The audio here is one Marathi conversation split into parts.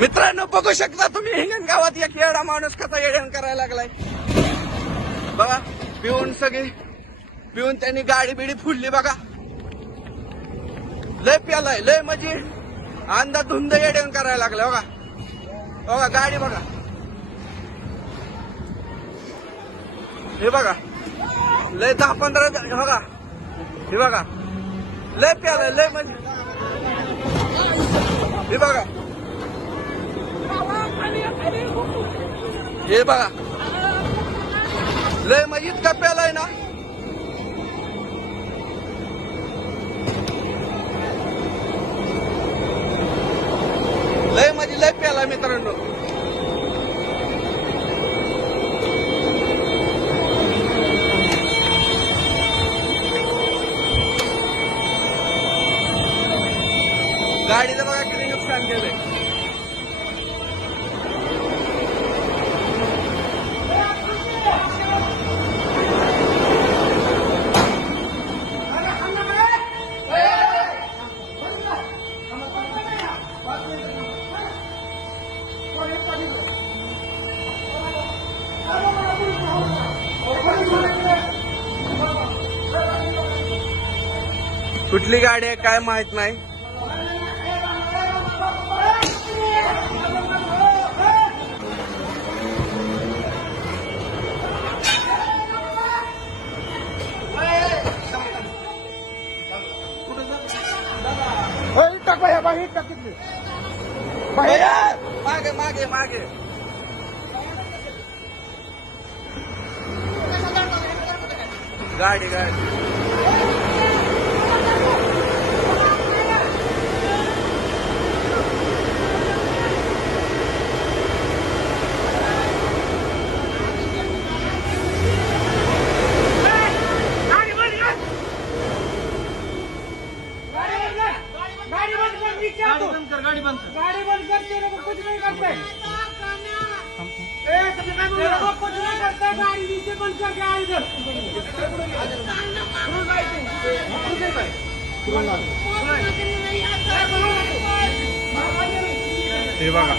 मित्रांनो बघू शकता तुम्ही हिंगणगावात एक येडा माणूस कसा येड्यान करायला लागलाय बघा. पिऊन त्यांनी गाडी बिडी फुडली बघा. लय प्यालाय लय म्हणजे अंधाधुंद येड्यान करायला लागलाय बघा. बघा गाडी बघा हे बघा लय 10-15 बघा हे बघा लय प्यालाय लय म्हणजे हे बघा हे बघा लय म्हणजे इतका प्यालाय ना. लय म्हणजे लय प्यालाय मित्रांनो. गाडीचं बघा किती नुकसान केलंय. कुठली गाडी आहे काय माहित नाही. मागे मागे मागे गाडी गाड़ी बंद करते कुछ नहीं करते कुछ नहीं करते गाड़ी नीचे बंद करके आ इधर. हे बघा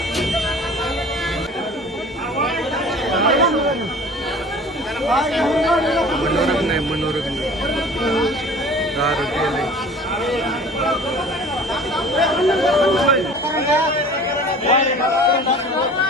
मनोरंजन दारू केले. Hey!